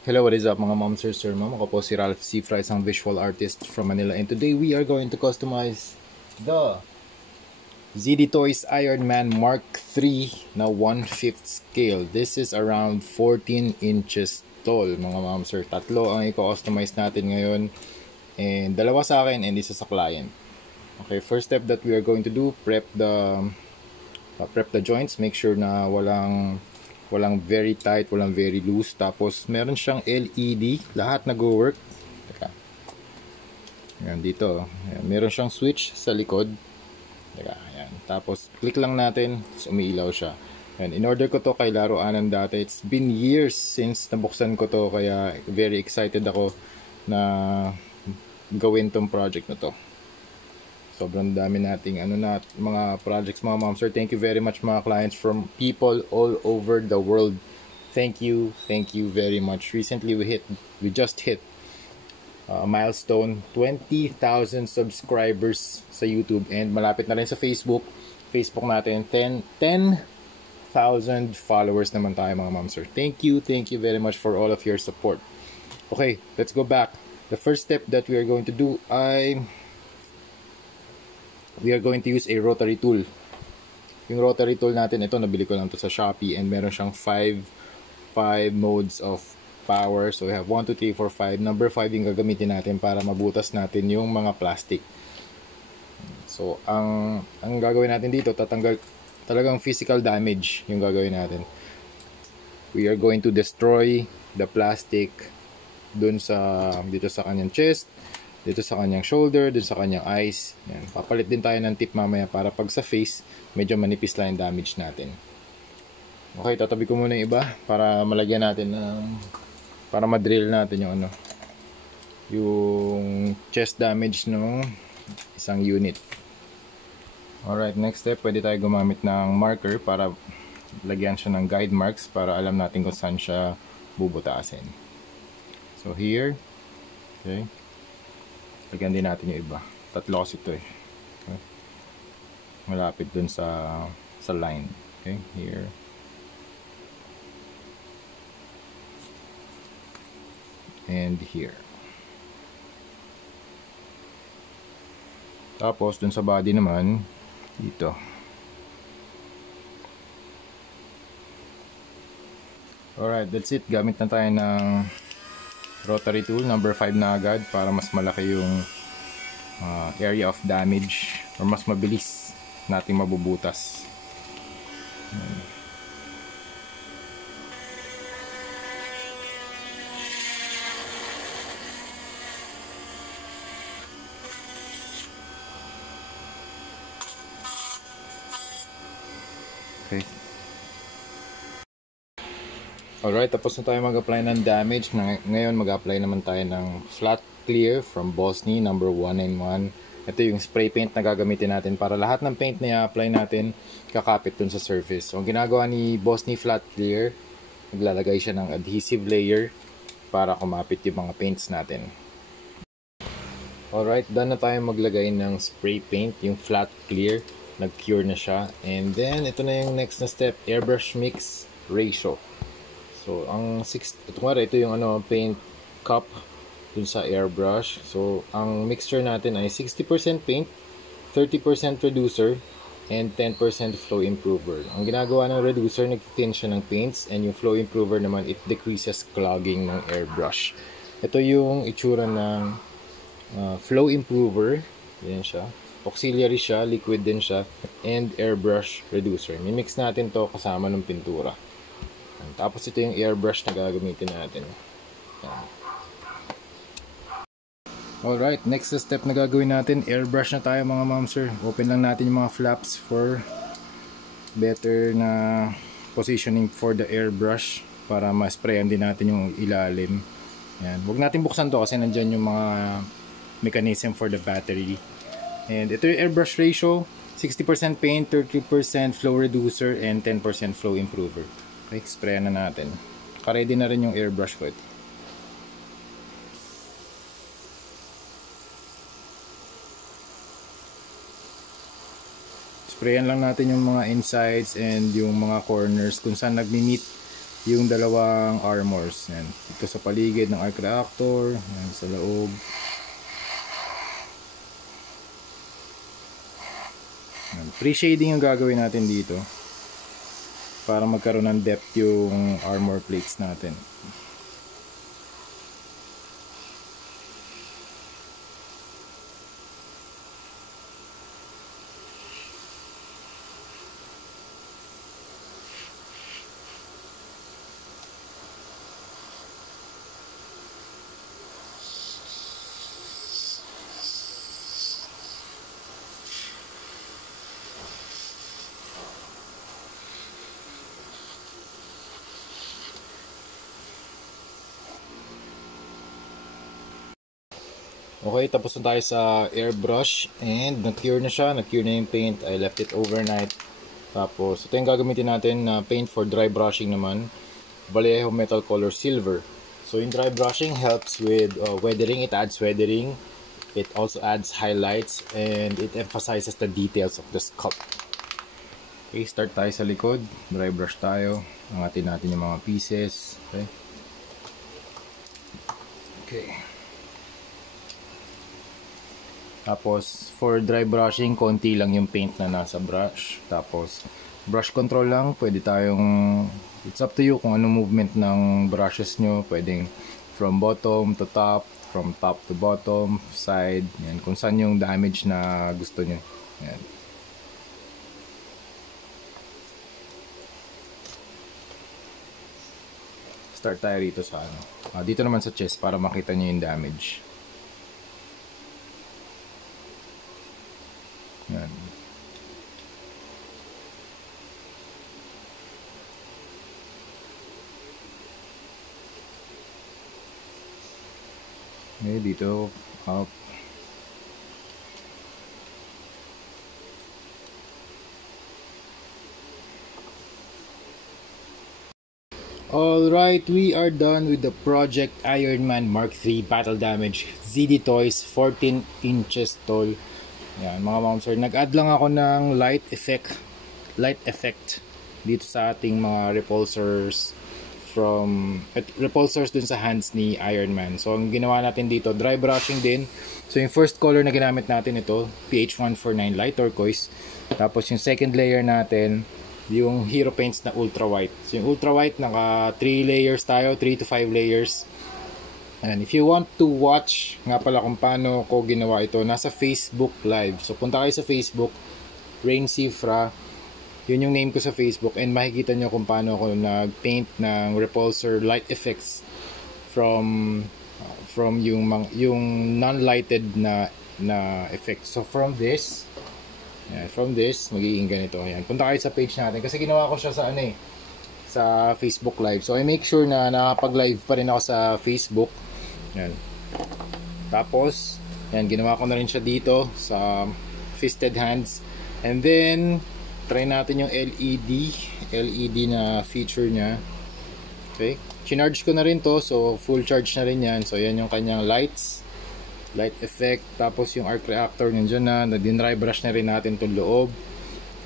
Hello, what is up mga mom, sir, ma'am? Ako po si Ralph Cifra, isang visual artist from Manila. And today we are going to customize the ZD Toys Iron Man Mark III na 1/5 scale. This is around 14 inches tall mga mom, sir. Tatlo ang i-customize natin ngayon. And dalawa sa akin and isa sa client. Okay, first step that we are going to do, prep the joints. Make sure na walang very tight, walang very loose. Tapos meron siyang LED, lahat nag-work. Teka. Ayan, dito. Ayan, meron siyang switch sa likod. Teka, ayan. Tapos click lang natin, umiilaw siya. Ayan, in order ko to kay laruanan dati. It's been years since nabuksan ko to, kaya very excited ako na gawin tong project na to. Sobrang dami nating mga projects mga mom, sir. Thank you very much mga clients from people all over the world. Thank you very much. Recently we just hit a milestone 20,000 subscribers sa YouTube, and malapit na rin sa Facebook natin 10,000 followers naman tayo mga mom, sir. Thank you very much for all of your support. Okay, let's go back. The first step that we are going to do we are going to use a rotary tool. Yung rotary tool natin, ito nabili ko lang to sa Shopee, and meron siyang 5 modes of power. So we have 1, 2, 3, 4, 5. Number 5 yung gagamitin natin para mabutas natin yung mga plastic. So ang gagawin natin dito, tatanggal talagang physical damage yung gagawin natin. We are going to destroy the plastic dito sa kanyang chest, dito sa kanyang shoulder, dito sa kanyang eyes. Yan. Papalit din tayo ng tip mamaya para pag sa face, medyo manipis lang yung damage natin. Okay, tatabi ko muna yung iba para malagyan natin para madrill natin yung chest damage ng isang unit. Alright, next step, pwede tayo gumamit ng marker para lagyan siya ng guide marks para alam natin kung saan siya bubutasin. So here, okay, lagyan din natin yung iba. Tatlo kasi ito eh. Okay. Malapit dun sa line. Okay, here. And here. Tapos dun sa body naman, dito. Alright, that's it. Gamit na tayo ng rotary tool, number 5 na agad para mas malaki yung area of damage, or mas mabilis nating mabubutas. Okay. Alright, tapos na tayo mag-apply ng damage. Ngayon mag-apply naman tayo ng flat clear from Bosny number 191. Ito yung spray paint na gagamitin natin para lahat ng paint na i-apply natin kakapit dun sa surface. So ang ginagawa ni Bosny flat clear, naglalagay siya ng adhesive layer para kumapit yung mga paints natin. Alright, done na tayo maglagay ng spray paint, yung flat clear. Nag-cure na siya. And then ito na yung next na step, airbrush mix ratio. So, ito yung paint cup dun sa airbrush. So, ang mixture natin ay 60% paint, 30% reducer, and 10% flow improver. Ang ginagawa ng reducer, nag-thin siya ng paints, and yung flow improver naman, it decreases clogging ng airbrush. Ito yung itsura ng flow improver. Yan siya. Auxiliary siya, liquid din siya, and airbrush reducer. Mimix natin to kasama ng pintura. Tapos ito yung airbrush na gagamitin natin. Alright, next step na gagawin natin, airbrush na tayo mga mom, sir. Open lang natin yung mga flaps for better na positioning for the airbrush para ma-sprayan din natin yung ilalim. Yan. Huwag natin buksan to kasi nandyan yung mga mechanism for the battery. And ito yung airbrush ratio, 60% paint, 30% flow reducer, and 10% flow improver. Okay, sprayan na natin. Naka-ready na rin yung airbrush ko ito. Sprayan lang natin yung mga insides and yung mga corners kung saan nagmi-meet yung dalawang armors. Yan. Ito sa paligid ng arc reactor, yan, sa loob. Pre-shading yung gagawin natin dito para magkaroon ng depth yung armor plates natin. Okay, tapos na tayo sa airbrush and nag-cure na siya, nag-cure na yung paint. I left it overnight. Tapos ito yung gagamitin natin na paint for dry brushing naman, Vallejo Metal Color Silver. So yung dry brushing helps with weathering, it adds weathering, it also adds highlights, and it emphasizes the details of the sculpt. Okay, start tayo sa likod, dry brush tayo, angatin natin yung mga pieces. Okay. Okay. Tapos, for dry brushing, konti lang yung paint na nasa brush. Tapos, brush control lang. Pwede tayong, it's up to you kung anong movement ng brushes nyo. Pwedeng from bottom to top, from top to bottom, side. Yan, kung saan yung damage na gusto nyo. Yan. Start tayo rito sa ano. Dito naman sa chest para makita nyo yung damage. Yan. Okay, dito up. Alright, we are done with the Project Iron Man Mark III Battle Damage ZD Toys 14 inches tall. Yan, mga mounts, nag-add lang ako ng light effect dito sa ating mga repulsors repulsors dun sa hands ni Iron Man. So ang ginawa natin dito, dry brushing din. So yung first color na ginamit natin ito, PH149 light turquoise. Tapos yung second layer natin, yung Hero Paints na ultra white. So yung ultra white, naka 3 layers tayo, 3 to 5 layers. And if you want to watch nga pala kung paano ko ginawa ito, nasa Facebook Live. So punta kayo sa Facebook, Rain Cifra. Yun yung name ko sa Facebook, and makikita nyo kung paano ako nag-paint ng repulsor light effects from yung non-lighted na effect. So from this, magiging ganito. Ayan. Punta kayo sa page natin kasi ginawa ko siya sa sa Facebook Live. So I make sure na nakapag-live pa rin ako sa Facebook. Yan. Tapos, yan, ginawa ko na rin siya dito sa fisted hands. And then, try natin yung LED na feature niya. Okay. Chinarge ko na rin to. So, full charge na rin yan. So, yan yung kanyang light effect. Tapos, yung arc reactor nandiyan na. Din-dry brush na rin natin itong loob.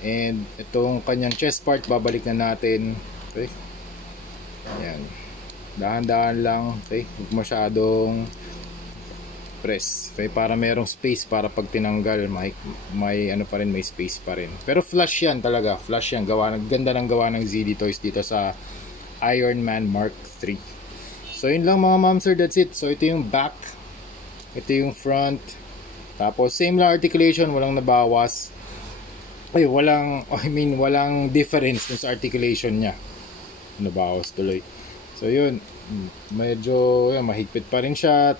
And, itong kanyang chest part, babalik na natin. Okay. Yan. Dahan-dahan lang, okay? Huwag masyadong press, okay? Para merong space para pag tinanggal, may ano pa rin, may space pa rin. Pero flush yan talaga, flush yan. Ganda ng gawa ng ZD Toys dito sa Iron Man Mark III. So yun lang mga ma'am sir, that's it. So ito yung back, ito yung front. Tapos same lang articulation, walang nabawas. Ay, walang difference sa articulation niya. Nabawas tuloy. So yun, medyo mahigpit pa rin siya.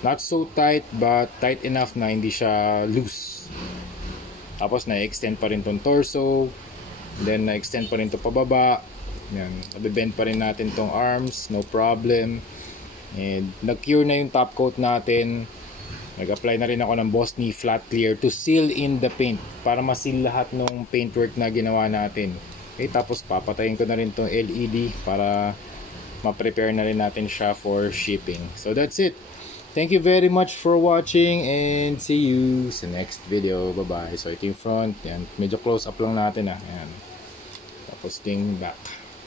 Not so tight, but tight enough na hindi siya loose. Tapos na-extend pa rin tong torso. Then na-extend pa rin to pababa. Yan, nabibend pa rin natin tong arms, no problem. And nag-cure na yung top coat natin. Nag-apply na rin ako ng Boss Knee Flat Clear to seal in the paint, para ma-seal lahat ng paintwork na ginawa natin. Okay, tapos papatayin ko na rin itong LED para ma-prepare na rin natin siya for shipping. So that's it. Thank you very much for watching and see you sa next video. Bye-bye. So ito yung front. Yan. Medyo close up lang natin. Yan. Tapos ito yung back.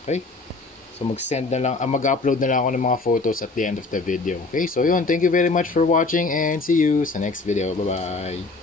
Okay? So mag-send na lang, mag-upload na lang ako ng mga photos at the end of the video. Okay, so yun, thank you very much for watching and see you sa next video. Bye-bye!